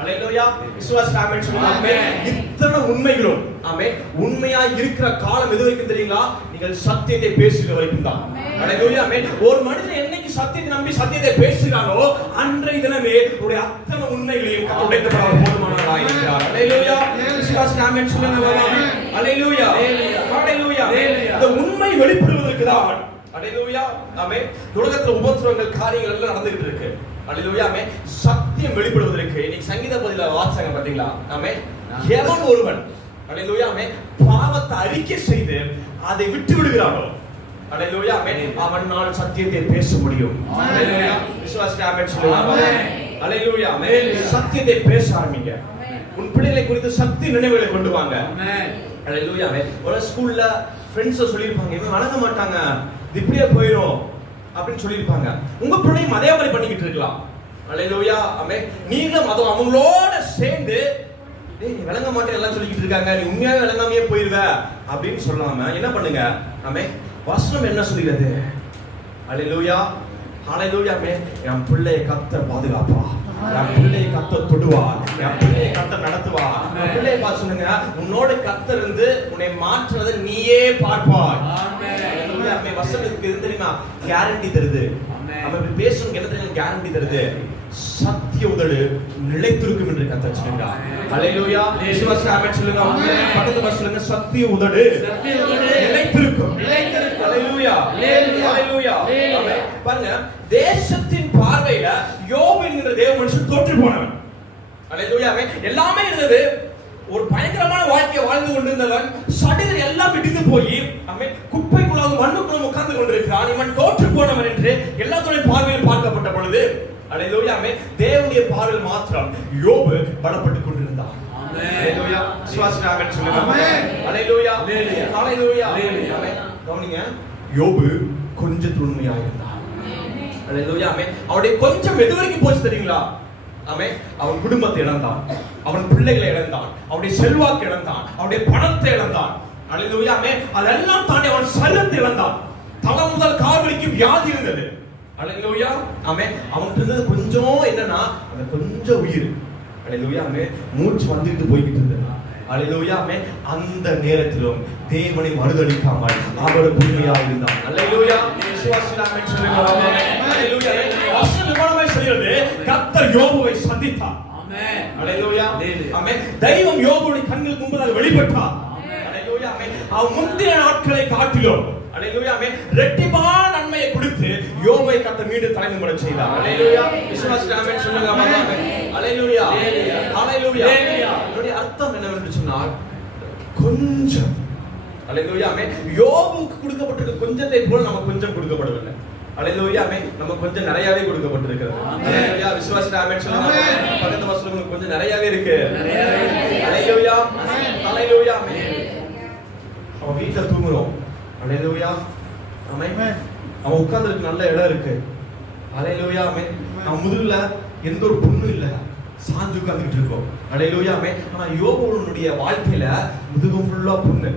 அல்லேலூயா. விசுவாசம். ஆமென் சொல்லுங்க. ஆமென். இத்தனை உண்மைகளும் ஆமென் உண்மையா இருக்கிற காலம் எது வரைக்கும் தெரியுங்களா? நீங்கள் சத்தியத்தை பேசுகிற வரைக்கும் தான். அல்லேலூயா. ஆமென். ஒரு மனிதன் என்னைக்கு சத்தியத்தை நம்பி சத்தியத்தை பேசுகிறானோ அன்றைய தினமே உடைய அத்தனை உண்மைகளையும் உடைக்கப்பட போதுமானவராய் இருக்கிறார். அல்லேலூயா. விசுவாசம். ஆமென் சொல்லுங்க. அல்லேலூயா. அல்லேலூயா. இந்த உண்மை வெளிப்படுவதற்கு தான் அல்லேலூயா ஆமென். உலகத்துல உபத்திரவங்கள் காரியங்கள் எல்லாம் நடந்துகிட்டு இருக்கு. அல்லேலூயா ஆமென். சத்தியம் வெளிப்படுவதற்கு இன்னைக்கு சங்கீத பதில வாசகம் பாத்தீங்களா? ஆமென். எவன் ஒருவன் அல்லேலூயா ஆமென் பாவத்தை அறிக்கை செய்து அதை விட்டு விடுகிறானோ அல்லேலூயா ஆமென் அவனால் சத்தியத்தை பேச முடியும். அல்லேலூயா விசுவாசிக்க ஆமென் சொல்லுங்க. அல்லேலூயா ஆமென். சத்தியத்தை பேச ஆரம்பிங்க. உன் பிள்ளைகளை குறித்து சத்திய நினைவுகளை கொண்டு வாங்க. அல்லேலூயா ஆமென். ஒரு ஸ்கூல்ல ஃப்ரெண்ட்ஸ் சொல்லிருப்பாங்க இவன் வணங்க மாட்டாங்க இது இப்படியே போயிடும் அப்படின்னு சொல்லிருப்பாங்க. உங்க பிள்ளையும் அதே மாதிரி பண்ணிக்கிட்டு இருக்கலாம். அல்லேலூயா ஆமென். நீங்களும் அதுவும் அவங்களோட சேர்ந்து டேய் நீ விளங்க மாட்டே எல்லாம் சொல்லிக்கிட்டு இருக்காங்க நீ உண்மையாவே விளங்காமையே போயிருவ அப்படின்னு சொல்லாம என்ன பண்ணுங்க ஆமென். வசனம் என்ன சொல்கிறது? அல்லேலூயா ஹalleluya ஆமென். என் பிள்ளையை கர்த்தர் பாதுகாப்பா, என் பிள்ளையை கர்த்தர் தொடுவா, என் பிள்ளையை கர்த்தர் நடத்துவா. என் பிள்ளையை பார்த்து சொல்லுங்க உன்னோட கர்த்தர் இருந்து உன்னை மாற்றுறதை நீயே பார்ப்பாய். ஆமென். அல்லேலூயா ஆமென். வசனத்துக்கு எது தெரியுமா கேரண்டி தருது. நம்ம இப்படி பேசணும் என்ன தெரியும் கேரண்டி தருது? சத்திய உதடு நிலைத்திருக்கும் என்று கர்த்தர் சொல்றார். அல்லேலூயா விசுவாசிக்க ஆமென் சொல்லுங்க. பக்கத்துல வர சொல்லுங்க சத்திய உதடு நிலைத்திருக்கும். அல்லேலூயா அல்லேலூயா ஆமென். பாருங்க தேசத்தின் பார்வையில யோபு என்கிற தேவ மனுஷன் தோற்று போனவன். அல்லேலூயா ஆமென். எல்லாமே இருந்தது. ஒரு பயங்கரமான வாழ்க்கையை வாழ்ந்து கொண்டிருந்தவன் சடீர் எல்லாம் இடிந்து போய் ஆமென் குப்பைக்குள்ளாக மண்ணுக்குள்ள உட்கார்ந்து கொண்டிருக்கிறான். இவன் தோற்று போனவன் என்று எல்லாத்துடைய பார்வையில் பார்க்கப்பட்ட பொழுது அல்லேலூயா ஆமென் தேவனுடைய பார்வையில் மாத்திரம் யோபு பலப்பட்டுக் கொண்டிருந்தான். ஆமென். அல்லேலூயா விசுவாசிக்க ஆமென் சொல்லுங்க. ஆமென். அல்லேலூயா அல்லேலூயா ஆமென். கவனிங்க யோபு கொஞ்சம் உண்மையா இருந்தான். அல்லேலூயா ஆமென். அவனுடைய கொஞ்சம் எது வரைக்கும் போச்சு தெரியுங்களா? ஆமென். அவன் குடும்பத்தை இழந்தான், அவன் பிள்ளைகளை இழந்தான், அவனுடைய செல்வாக்கு இழந்தான், அவனுடைய பணத்தை இழந்தான். அல்லேலூயா ஆமென். அதெல்லாம் தாண்டி அவன் சரீரத்தை இழந்தான். தலை முதல் கால் வரைக்கும் வியாதி இருந்தது. அல்லேலூயா ஆமென். அவனுக்கு இருந்தது கொஞ்சம் என்னன்னா அந்த கொஞ்சம் உயிர். அல்லேலூயா ஆமென். மூச்சு வந்துட்டு போய்கிட்டு இருந்தது. அல்லேலூயா ஆமென். அந்த நேரத்திலும் தேவனை மறுதலிக்காமல் அவர் உண்மையாக இருந்தார். அல்லேலூயா விசுவாசிக்க ஆமென் சொல்லுங்க. அல்லேலூயா வசனமாய் சொல்கிறது கர்த்தர் யோபுவை சந்தித்தார். ஆமென். அல்லேலூயா ஆமென். தெய்வம் யோபுவின் கண்களுக்கு முன்பாக வெளிப்பட்டார். அல்லேலூயா ஆமென். அவன் முந்தின நாட்களை காட்டிலும் அல்லேலூயா ஆமென் இரட்டிப்பான நன்மையை கொடுத்து யோபை கர்த்தர் மீண்டும் தலைநிமிர செய்தார். அல்லேலூயா விசுவாசிக்க ஆமென் சொல்லுங்க. ஆமென். அல்லேலூயா அல்லேலூயா. இதோட அர்த்தம் என்னவென்று சொன்னால் கொஞ்சம் அல்லேலூயா ஆமென். யோபுக்கு கொடுக்கப்பட்டிருக்க கொஞ்சத்தை போல நமக்கு கொஞ்சம் கொடுக்கப்படவில்லை. அல்லேலூயா ஆமென். நமக்கு கொஞ்சம் நிறையவே கொடுக்கப்பட்டிருக்கிறது. அல்லேலூயா விசுவாசிக்க ஆமென் சொல்லுங்க. பக்கத்து வசனங்களுக்கு கொஞ்சம் நிறையவே இருக்கு. அல்லேலூயா அல்லேலூயா ஆமென். அவன் வீட்ல தூங்குறோம். அல்லேலூயா ஆமென். அவன் உட்கார்ந்திருக்க நல்ல இடம் இருக்கு. அல்லேலூயா ஆமென். அவன் முதுகுல எந்த ஒரு புண்ணும் இல்ல, சாஞ்சு உட்கார்ந்துட்டு இருக்கோம். அல்லேலூயா ஆமென். ஆனா யோபுவுடைய வாழ்க்கையில முதுகு ஃபுல்லா புண்ணு,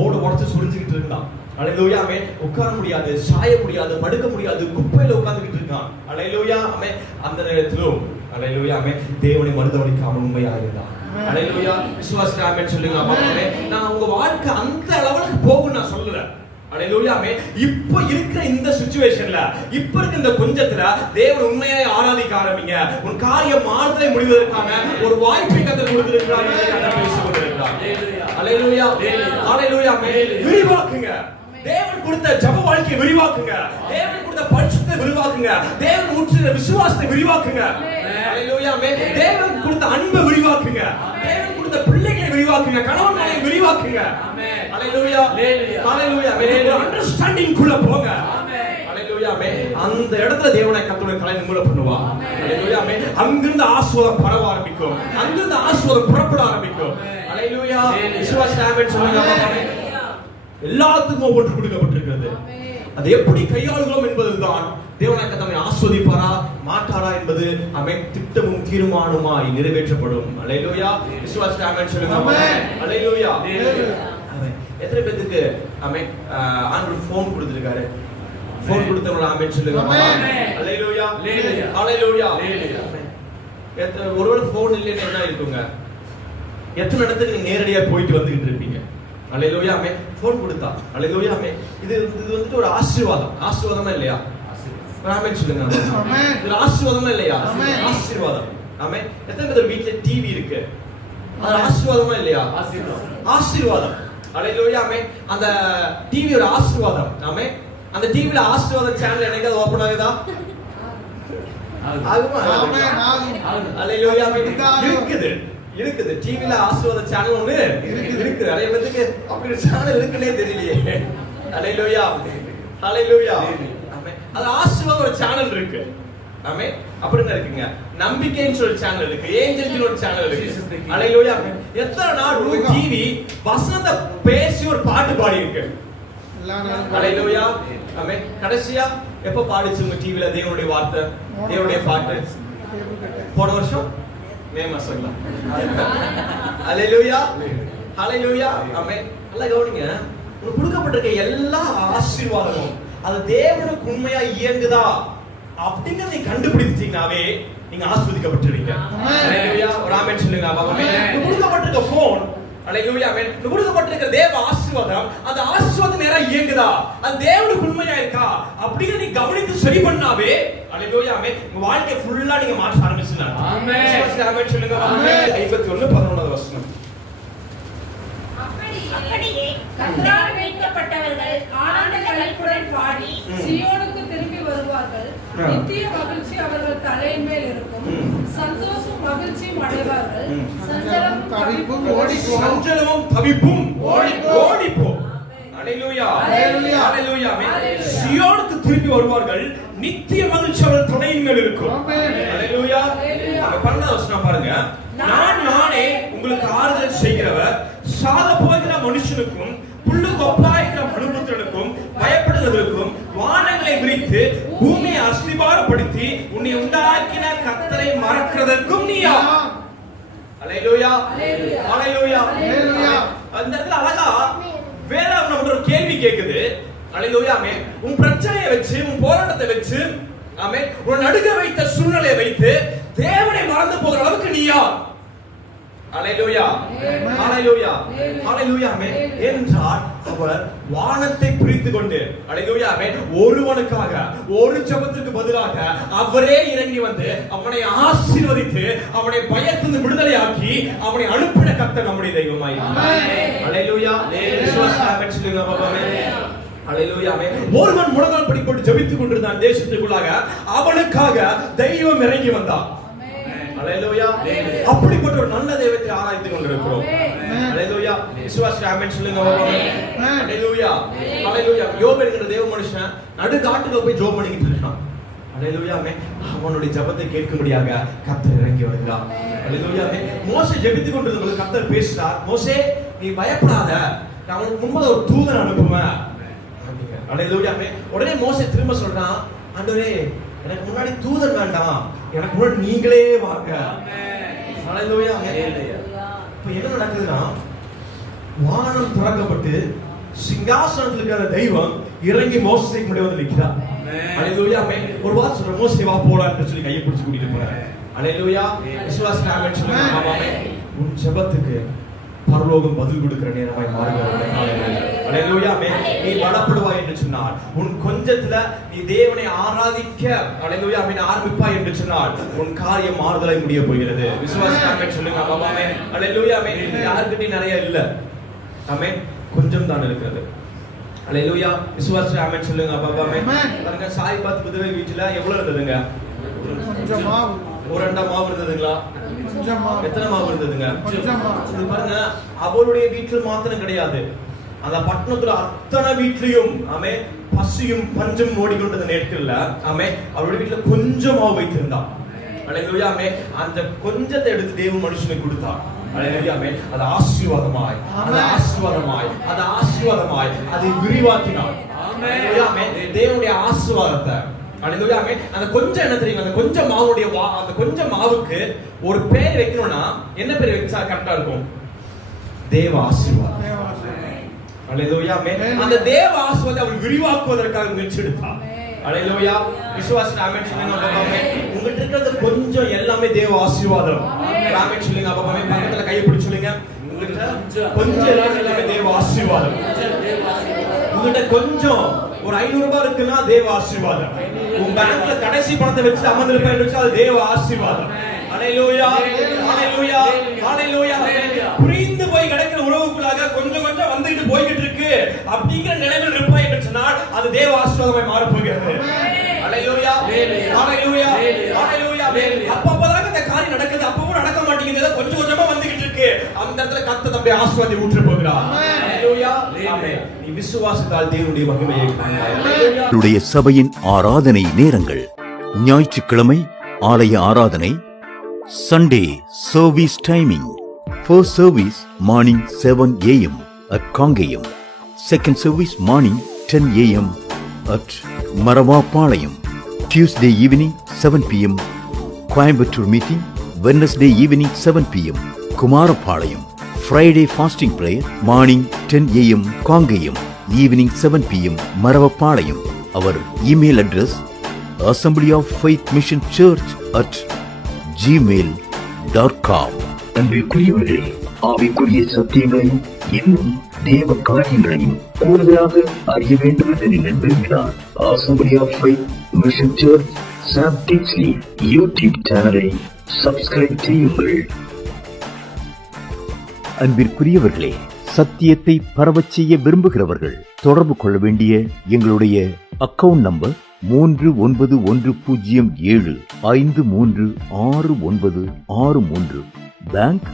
ஓட உடைச்சு சுரிஞ்சுக்கிட்டு இருந்தான். அல்லேலூயா ஆமென். உட்கார முடியாது, சாய முடியாது, படுக்க முடியாது, குப்பையில உட்கார்ந்துகிட்டு இருக்கான். அல்லேலூயா ஆமென். அந்த நேரத்திலும் அல்லேலூயா ஆமென் தேவனை மறுதலிக்காமல் உண்மையாக இருந்தான். அல்லேலூயா விசுவாசிக்க ஆமென் சொல்லுங்க. ஆமென். நான் உங்க வாழ்க்கை அந்த அளவுக்கு போகும் நான் சொல்லல. அல்லேலூயா ஆமென். இப்போ இருக்கிற இந்த சிச்சுவேஷன்ல இப்போ இருக்க இந்த கொஞ்சத்துல தேவன் உண்மையாய் ஆராதிக்க ஆரம்பிங்க. உன் காரியம் மாறுதலை முடிவதற்கான ஒரு வாய்ப்பை கர்த்தர் கொடுத்திருக்கிறார் என்று கர்த்தர் பேசிக் கொண்டிருக்கிறார். அல்லேலூயா அல்லேலூயா ஆமென். விரிவாக்குங்க. தேவன் கொடுத்த ஜெப வாழ்க்கையை விரிவாக்குங்க. தேவன் கொடுத்த பரிசுத்தத்தை விரிவாக்குங்க. தேவன் ஊற்றின விசுவாசத்தை விரிவாக்குங்க. அல்லேலூயா ஆமென். தேவன் கொடுத்த அன்பை விரிவாக்குங்க. தேவன் கொடுத்த பிள்ளைகளை விரிவாக்குங்க. கணவன் மனைவி விரிவாக்குங்க. அல்லேலூயா அல்லேலூயா ஆமென். ஒரு அண்டர்ஸ்டாண்டிங் குள்ள போங்க. அல்லேலூயா ஆமென். அந்த இடத்துல தேவனை கர்த்தருடைய தலை நிமிர பண்ணுவா. அல்லேலூயா ஆமென். அங்கிருந்து ஆசீர்வாதம் பரவ ஆரம்பிக்கும். அங்கிருந்து ஆசீர்வாதம் புறப்பட ஆரம்பிக்கும். அல்லேலூயா விசுவாசிக்க ஆமென் சொல்லுங்க. ஆமென். எல்லாத்துக்கும் ஒவ்வொன்று கொடுக்கப்பட்டிருக்கிறது. அது எப்படி கையாளுகிறோம் என்பதுதான் தேவனாய் நம்மை ஆஸ்வதிப்பாரா மாட்டாரா என்பது அவன் திட்டமும் தீர்மானமாய் நிறைவேற்றப்படும். அல்லேலூயா விசுவாசிக்க ஆமென் சொல்லுங்க. அல்லேலூயா ஆமென். எத்தனை பேருக்கு ஆமென் ஆண்டவர் ஃபோன் கொடுத்திருக்காரு? ஃபோன் கொடுத்தவங்க ஆமென் சொல்லுங்க. அல்லேலூயா அல்லேலூயா. ஒருவேளை ஃபோன் இல்லைன்னா என்ன இருக்குங்க? எத்தனை இடத்துக்கு நீங்க நேரடியா போயிட்டு வந்துகிட்டு இருப்பீங்க. அல்லேலூயா ஆமென். ஃபோன் கொடுத்தா அல்லேலூயா ஆமென். இது வந்துட்டு ஒரு ஆசீர்வாதம். ஆசீர்வாதமா இல்லையா? ஆமென் சொல்லுங்க. ஆமென். இது ஆசீர்வாதமா இல்லையா? ஆசீர்வாதம். ஆமென். எத்தனை பேர் வீட்ல டிவி இருக்கு? அது ஆசீர்வாதமா இல்லையா? ஆசீர்வாதம். ஆசீர்வாதம். அல்லேலூயா ஆமென். அந்த டிவி ஒரு ஆசீர்வாதம். ஆமென். அந்த டிவில ஆசீர்வாத சேனல் என்னைக்காவது ஓபன் ஆகுதா? ஆகுமா? ஆமென், ஆகும். அல்லேலூயா. இருக்குது டிவில ஆசீர்வாத சேனல் ஒண்ணு இருக்குது. நிறைய பேருக்கு அப்படி சேனல் இருக்குன்னே தெரியலையே. அல்லேலூயா, அல்லேலூயா. ஆமென். அது ஆசீர்வாத ஒரு சேனல் இருக்கு. ஆமென். அப்படிங்க இருக்குங்க. நம்பிக்கைன்னு ஒரு சேனல் இருக்கு, ஏஞ்சல்ஸ்னு ஒரு சேனல் இருக்கு. அல்லேலூயா. எத்தனை நாள் ஒரு டிவி வசனத்தை பேசி ஒரு பாட்டு பாடி இருக்கு. அல்லேலூயா. ஆமென். கடைசியா எப்ப பாடிச்சு உங்க டிவில தேவனுடைய வார்த்தை, தேவனுடைய பாட்டு? போன வருஷம் மே மாசங்களா? அல்லேலூயா, அல்லேலூயா. ஆமென். நல்லா கவனிங்க. உங்களுக்கு கொடுக்கப்பட்டிருக்க எல்லா ஆசீர்வாதமும் அது தேவனுக்கு உண்மையா இயங்குதா அப்படிங்கறத நீங்க கண்டுபிடிச்சீங்கனாவே நீங்க ஆசீர்வதிக்கப்பட்டிருவீங்க. அல்லேலூயா. ஒரு ஆமென் சொல்லுங்க. ஆமென். கொடுக்கப்பட்டிருக்க போன், அல்லேலூயா, ஆமென், கொடுக்கப்பட்டிருக்க தேவ ஆசீர்வாதம் அந்த ஆசீர்வாதம் நேரா இயங்குதா, அது தேவனுக்கு உண்மையா இருக்கா அப்படிங்கறத நீ கவனித்து சரி பண்ணாவே, அல்லேலூயா, ஆமென், உங்க வாழ்க்கை ஃபுல்லா நீங்க மாற்ற ஆரம்பிச்சிடலாம். ஆமென். ஆமென் சொல்லுங்க. ஆமென். 51:11 வசனம். அப்படியே கர்த்தரால் மீட்கப்பட்டவர்கள் ஆனந்த களிப்புடன் பாடி சீயோனுக்கு திரும்பி வருவார்கள். நித்திய மகிழ்ச்சி அவர்கள் தலையின் மேல் இருக்கும். சந்தோஷம் மகிழ்ச்சியும் அடைவார்கள். சஞ்சலமும் தவிப்பும் ஓடிப்போம். அல்லேலூயா, அல்லேலூயா, அல்லேலூயா. சீயோனுக்கு திரும்பி வருவார்கள். நித்திய மகிழ்ச்சி அவர்கள் தலையின் மேல் இருக்கும். அல்லேலூயா. அங்க 12 வசனம் பாருங்க. நானே உங்களுக்கு ஆறுதல் செய்கிறவர், சாத போகிற மனுஷனுக்கும் புல்லு கொப்பாய்க்கிற மனுபுத்திரனுக்கும் பயப்படுவதற்கும் வானங்களை விரித்து பூமியை அஸ்திபாரப்படுத்தி உன்னை உண்டாக்கின கர்த்தரை மறக்கிறதற்கும் நீயா? அல்லேலூயா, அல்லேலூயா, அல்லேலூயா. அந்த இடத்துல அழகா வேதம் நமக்கு ஒரு கேள்வி கேக்குது. அல்லேலூயா. ஆமென். உன் பிரச்சனையை வச்சு, உன் போராட்டத்தை வச்சு, ஆமென், உன் நடுங்க வைத்த சூழ்நிலையை வைத்து தேவனை மறந்து போகிற அளவுக்கு நீ யார்? அல்லேலூயா, அல்லேலூயா, அல்லேலூயா. ஆமென். என்றால் அவர் வானத்தை பிரித்து கொண்டு, அல்லேலூயா, ஆமென், ஒருவனுக்காக ஒரு ஜெபத்துக்கு பதிலாக அவரே இறங்கி வந்து அவனை ஆசீர்வதித்து அவனை பயத்திலிருந்து விடுதலையாக்கி அவனை அனுப்பின கர்த்தர் நம்முடைய தெய்வமாய். அல்லேலூயா. விசுவாசம் சொல்லுங்க பாப்பாவே. அல்லேலூயா. ஆமென். ஒருவன் முழங்கால் படிக்கொண்டு ஜெபித்துக் கொண்டிருந்தான் தேசத்துக்குள்ளாக, அவனுக்காக தெய்வம் இறங்கி வந்தான். அல்லேலூயா. அப்படிப்பட்ட ஒரு நல்ல தெய்வத்தை ஆராய்ந்து கொண்டிருக்கிறோம். அல்லேலூயா. விசுவாசி ஆமென் சொல்லுங்க. அல்லேலூயா, அல்லேலூயா. யோபு என்கிற தேவ மனுஷன் நடுக்காட்டுல போய் ஜெபம் பண்ணிட்டு இருக்கான். அல்லேலூயா. ஆமென். அவனுடைய ஜெபத்தை கேட்கும்படியாக கர்த்தர் இறங்கி வருகிறார். அல்லேலூயா. ஆமென். மோசே ஜெபித்துக் கொண்டிருந்தபோது கர்த்தர் பேசுறார். மோசே, நீ பயப்படாத, நான் உனக்கு முன்பாக ஒரு தூதனை அனுப்புவேன். அல்லேலூயா. ஆமென். உடனே மோசே திரும்ப சொல்றான், ஆண்டவரே, எனக்கு முன்னாடி தூதன் வேண்டாம், எனக்கு முன்னாடி நீங்களே வாங்க. அல்லேலூயா. இப்ப என்ன நடக்குதுன்னா, வானம் திறக்கப்பட்டு சிங்காசனத்தில் இருக்கிற தெய்வம் இறங்கி மோசேக்கு முன்னாடி வந்து நிற்கிறார். அல்லேலூயா. ஒரு வார்த்தை சொல்ற, மோசே வா போலான்னு சொல்லி கையை பிடிச்சு கூட்டிட்டு போறாரு. அல்லேலூயா. விசுவாசி ஆமென் சொல்லுங்க. ஆமென். உன் ஜெபத்துக்கு பரலோகம் பதில் கொடுக்கிற நேரமாய் மாறுகிறது. அல்லேலூயா. நீ பலப்படுவாய் என்று சொன்னார், உன் கொஞ்சத்துல நீ தேவனை ஆராதிக்க அல்லேலூயா ஆரம்பிப்பாய் என்று சொன்னால் உன் காரியம் மாறுதலாய் முடிய போகிறது. விசுவாசி ஆமென் சொல்லுங்க. ஆமென். அல்லேலூயா. யாருக்கிட்டையும் நிறைய இல்ல, ஆமென், கொஞ்சம் தான் இருக்கிறது. அல்லேலூயா. விசுவாசி ஆமென் சொல்லுங்க. ஆமென். பாருங்க, சாய்பாத் விதவை வீட்டுல எவ்வளவு இருந்ததுங்க? ஒரு ரெண்டா மாவு இருந்ததுங்களா? எத்தனை மாவு இருந்ததுங்க? பாருங்க, அவருடைய வீட்டில் மாத்திரம் கிடையாது, அந்த பட்டணத்துல அத்தனை வீட்லயும் ஆமே பசியும் பஞ்சம் ஓடிக்கொண்டது நேரத்துல ஆமே அவருடைய வீட்டுல கொஞ்சம் மாவு வைத்திருந்தான். அல்லேலூயா. ஆமே. அந்த கொஞ்சத்தை எடுத்து தேவ மனுஷனுக்கு கொடுத்தார். அல்லேலூயா. ஆமே. அது ஆசீர்வாதமாய், அது ஆசீர்வாதமாய், அது ஆசீர்வாதமாய் அதை விரிவாக்கினார். அல்லேலூயா. ஆமே. தேவனுடைய ஆசீர்வாதத்தை, அல்லேலூயா, ஆமென், அந்த கொஞ்சம் என்ன தெரியுமா, அந்த கொஞ்சம் மாவுடைய அந்த கொஞ்சம் மாவுக்கு ஒரு பேர் வைக்கணும்னா என்ன பேர் வச்சா கரெக்டா இருக்கும்? தேவ ஆசீர்வாதம். அல்லேலூயா. ஆமென். அந்த தேவ ஆசீர்வாதத்தை அவர் விரிவாக்குவதற்காக முயற்சி எடுத்தார். அல்லேலூயா. விசுவாசி ஆமென் சொல்லுங்க. ஆமென். உங்ககிட்ட இருக்கிறது கொஞ்சம் எல்லாமே தேவ ஆசீர்வாதம். ஆமென் சொல்லுங்க. ஆமென். பக்கத்துல கையை பிடிச்சு சொல்லுங்க, உங்ககிட்ட கொஞ்சம் எல்லாமே தேவ ஆசீர்வாதம். உங்ககிட்ட கொஞ்சம் ஒரு 500 ரூபாய் இருக்குன்னா தேவ ஆசீர்வாதம். உங்க பேங்க்ல கடைசி பணத்தை வச்சு அமர்ந்திருப்பேன் என்று அது தேவ ஆசீர்வாதம். அல்லேலூயா, அல்லேலூயா, அல்லேலூயா. புரிந்து போய் கிடைக்கிற உறவுக்குள்ளாக கொஞ்சம் கொஞ்சம் வந்துட்டு போய்கிட்டு இருக்கு அப்படிங்கிற நிலைமையில் இருப்பாய் என்று சொன்னால் அது தேவ ஆசீர்வாதம். ஆசீர்வாதமாய் மாறப் போகிறது. ஹalleluya ஹalleluya ஹalleluya. அப்பப்பதான் இந்த காரியம் நடக்குது, அப்பவும் நடக்க மாட்டேங்குது, கொஞ்சம் கொஞ்சமா வந்துகிட்டு இருக்கு. அந்த இடத்துல கர்த்தர் தம்முடைய ஆசீர்வாதத்தை ஊற்ற போகிறார். ஹalleluya ஆமென். நீ விசுவாசத்தால் தேவனுடைய மகிமையை காண்பாய். சபையின் ஆராதனை நேரங்கள்: ஞாயிற்றுக்கிழமை ஆலய ஆராதனை. Sunday service timing: first service morning 7 a.m. at Kangayam. Second service morning 10 a.m. at Maravapalayam. Tuesday evening 7 p.m. Coimbatore meeting. Wednesday evening 7 p.m. Kumarapalayam. Friday fasting prayer morning 10 a.m. Kangayam. Evening 7 p.m. Maravapalayam. Our email address: Assembly of Faith Mission Church at gmail.com. அன்பிற்குரியவர்களே, ஆவிக்குரிய சத்தியங்களையும் இன்னும் தேவ காரியங்களையும் கூடுதலாக அறிய வேண்டும் என்று நீங்கள் விரும்பினால் assembly of faith mission church Sam Dixley YouTube சேனலை சப்ஸ்கிரைப் செய்யுங்கள். அன்பிற்குரியவர்களே, சத்தியத்தை பரவச் செய்ய விரும்புகிறவர்கள் தொடர்பு கொள்ள வேண்டிய எங்களுடைய account number 3110753693. Bank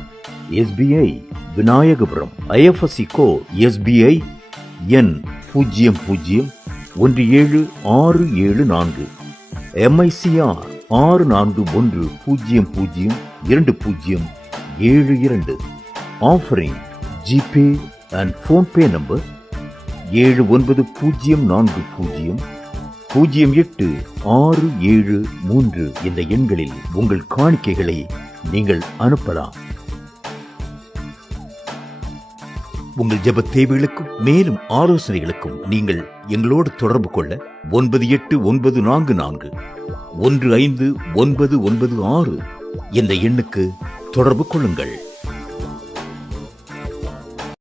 SBI Vinayagapuram. IFSC code SBI எண் 00176774. MICR 64102072. Offering GPay and PhonePe number 79400867 இந்த எண்களில் உங்கள் காணிக்கைகளை நீங்கள் அனுப்பலாம். உங்கள் ஜெப தேவைகளுக்கும் மேலும் ஆலோசனைகளுக்கும் நீங்கள் எங்களோடு தொடர்பு கொள்ள 9894415996 என்ற எண்ணுக்கு தொடர்பு கொள்ளுங்கள்.